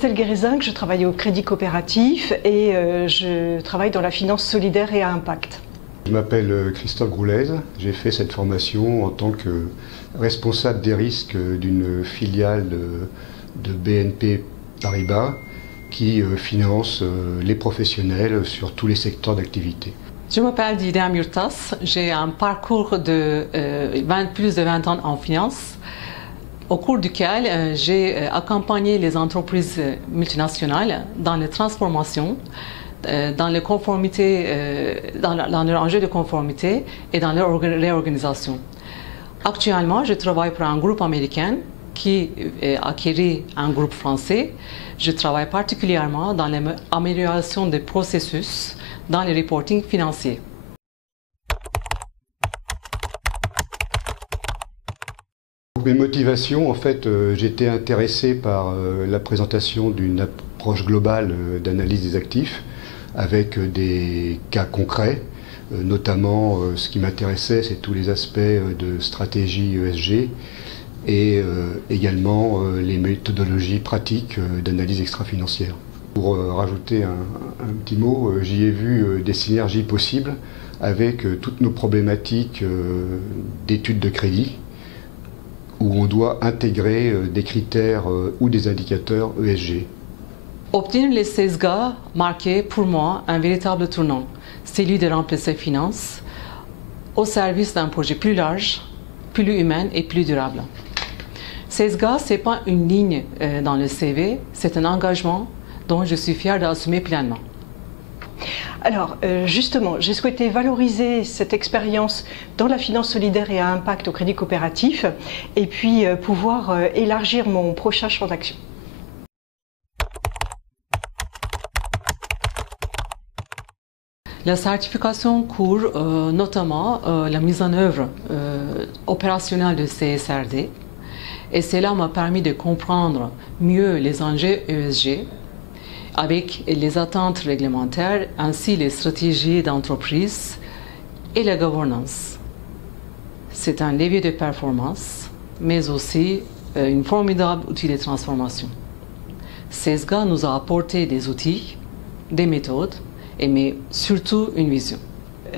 Estelle Guérézinck, je travaille au Crédit Coopératif et je travaille dans la finance solidaire et à impact. Je m'appelle Christophe Groulez, j'ai fait cette formation en tant que responsable des risques d'une filiale de BNP Paribas qui finance les professionnels sur tous les secteurs d'activité. Je m'appelle Didier Murtas, j'ai un parcours de plus de 20 ans en finance, au cours duquel j'ai accompagné les entreprises multinationales dans les transformations, dans les conformités, dans leur enjeu de conformité et dans leur réorganisation. Actuellement, je travaille pour un groupe américain qui a acquis un groupe français. Je travaille particulièrement dans l'amélioration des processus dans les reporting financiers. Mes motivations, en fait, j'étais intéressé par la présentation d'une approche globale d'analyse des actifs avec des cas concrets. Notamment, ce qui m'intéressait, c'est tous les aspects de stratégie ESG et également les méthodologies pratiques d'analyse extra-financière. Pour rajouter un petit mot, j'y ai vu des synergies possibles avec toutes nos problématiques d'études de crédit, où on doit intégrer des critères ou des indicateurs ESG. Obtenir les 16 GA marquait pour moi un véritable tournant, celui de remplacer finance au service d'un projet plus large, plus humain et plus durable. 16 GA, ce n'est pas une ligne dans le CV, c'est un engagement dont je suis fière d'assumer pleinement. Alors justement, j'ai souhaité valoriser cette expérience dans la finance solidaire et à impact au Crédit Coopératif et puis pouvoir élargir mon prochain champ d'action. La certification couvre notamment la mise en œuvre opérationnelle de CSRD et cela m'a permis de comprendre mieux les enjeux ESG avec les attentes réglementaires ainsi les stratégies d'entreprise et la gouvernance. C'est un levier de performance mais aussi un formidable outil de transformation. CESGA nous a apporté des outils, des méthodes mais surtout une vision.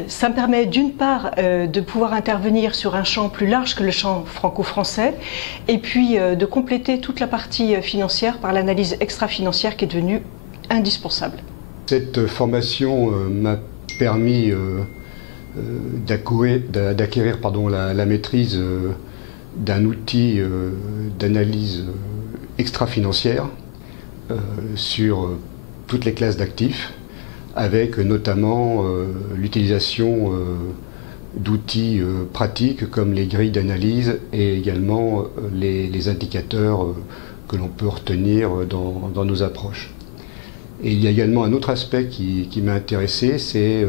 Ça me permet d'une part de pouvoir intervenir sur un champ plus large que le champ franco-français et puis de compléter toute la partie financière par l'analyse extra-financière qui est devenue indispensable. Cette formation m'a permis d'acquérir la maîtrise d'un outil d'analyse extra-financière sur toutes les classes d'actifs, avec notamment l'utilisation d'outils pratiques comme les grilles d'analyse et également les indicateurs que l'on peut retenir dans nos approches. Et il y a également un autre aspect qui m'a intéressé, c'est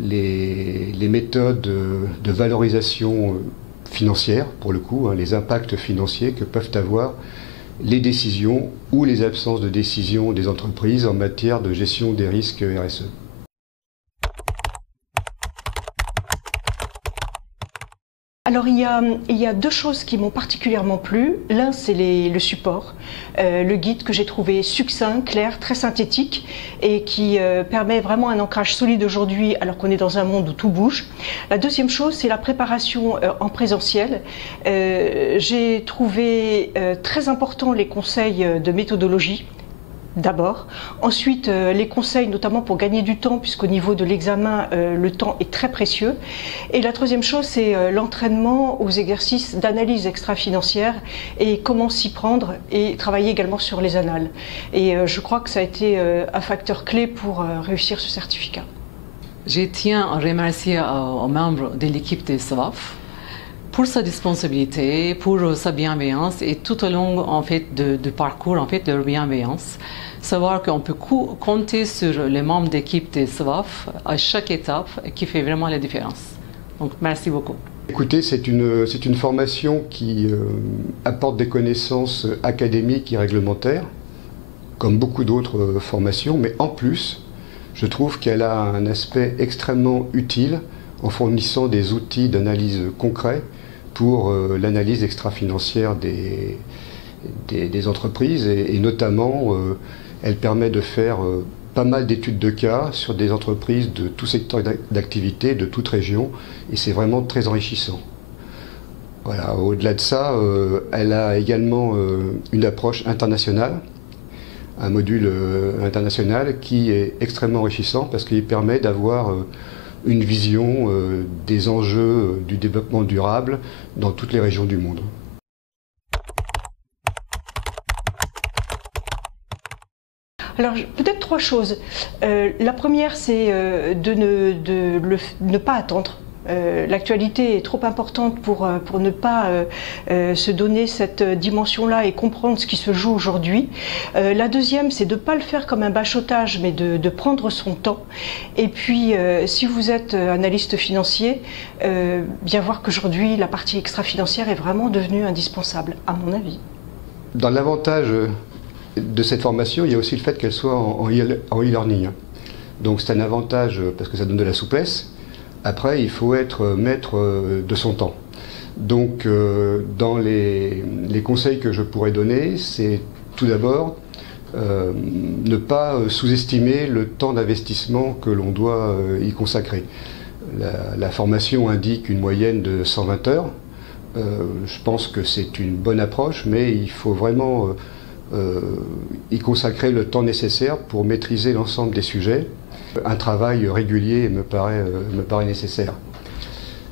les méthodes de valorisation financière, pour le coup, les impacts financiers que peuvent avoir les décisions ou les absences de décisions des entreprises en matière de gestion des risques RSE. Alors il y a deux choses qui m'ont particulièrement plu. L'un c'est le support, le guide que j'ai trouvé succinct, clair, très synthétique et qui permet vraiment un ancrage solide aujourd'hui alors qu'on est dans un monde où tout bouge. La deuxième chose c'est la préparation en présentiel. J'ai trouvé très important les conseils de méthodologie. D'abord. Ensuite, les conseils, notamment pour gagner du temps, puisqu'au niveau de l'examen, le temps est très précieux. Et la troisième chose, c'est l'entraînement aux exercices d'analyse extra-financière et comment s'y prendre et travailler également sur les annales. Et je crois que ça a été un facteur clé pour réussir ce certificat. Je tiens à remercier aux membres de l'équipe de SWAF pour sa disponibilité, pour sa bienveillance et tout au long en fait, de parcours, en fait, leur bienveillance. Savoir qu'on peut compter sur les membres d'équipe de SWAF à chaque étape qui fait vraiment la différence. Donc merci beaucoup. Écoutez, c'est une formation qui apporte des connaissances académiques et réglementaires, comme beaucoup d'autres formations, mais en plus, je trouve qu'elle a un aspect extrêmement utile en fournissant des outils d'analyse concrets pour l'analyse extra-financière des entreprises et notamment elle permet de faire pas mal d'études de cas sur des entreprises de tout secteur d'activité, de toute région, et c'est vraiment très enrichissant. Voilà, au-delà de ça, elle a également une approche internationale, un module international qui est extrêmement enrichissant parce qu'il permet d'avoir une vision des enjeux du développement durable dans toutes les régions du monde. Alors peut-être trois choses. La première, c'est de ne pas attendre. L'actualité est trop importante pour ne pas se donner cette dimension-là et comprendre ce qui se joue aujourd'hui. La deuxième, c'est de ne pas le faire comme un bachotage, mais de prendre son temps. Et puis, si vous êtes analyste financier, bien voir qu'aujourd'hui, la partie extra-financière est vraiment devenue indispensable, à mon avis. Dans l'avantage de cette formation, il y a aussi le fait qu'elle soit en e-learning. Donc c'est un avantage parce que ça donne de la souplesse. Après, il faut être maître de son temps. Donc, dans les conseils que je pourrais donner, c'est tout d'abord ne pas sous-estimer le temps d'investissement que l'on doit y consacrer. La formation indique une moyenne de 120 heures. Je pense que c'est une bonne approche, mais il faut vraiment y consacrer le temps nécessaire pour maîtriser l'ensemble des sujets. Un travail régulier me paraît nécessaire.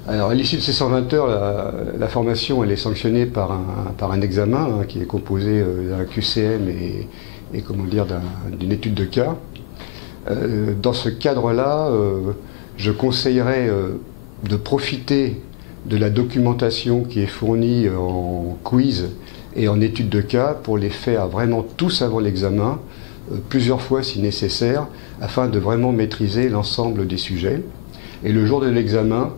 Alors, à l'issue de ces 120 heures, la formation elle est sanctionnée par un examen qui est composé d'un QCM et comment dire, d'une étude de cas. Dans ce cadre-là, je conseillerais de profiter de la documentation qui est fournie en quiz et en étude de cas pour les faire vraiment tous avant l'examen, plusieurs fois si nécessaire, afin de vraiment maîtriser l'ensemble des sujets. Et le jour de l'examen,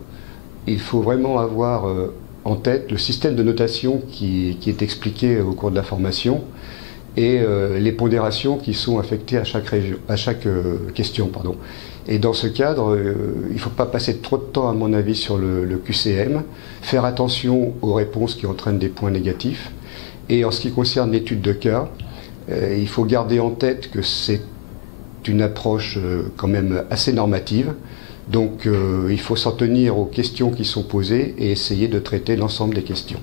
il faut vraiment avoir en tête le système de notation qui est expliqué au cours de la formation et les pondérations qui sont affectées à chaque question. Et dans ce cadre, il ne faut pas passer trop de temps, à mon avis, sur le QCM, faire attention aux réponses qui entraînent des points négatifs. Et en ce qui concerne l'étude de cas, il faut garder en tête que c'est une approche quand même assez normative. Donc il faut s'en tenir aux questions qui sont posées et essayer de traiter l'ensemble des questions.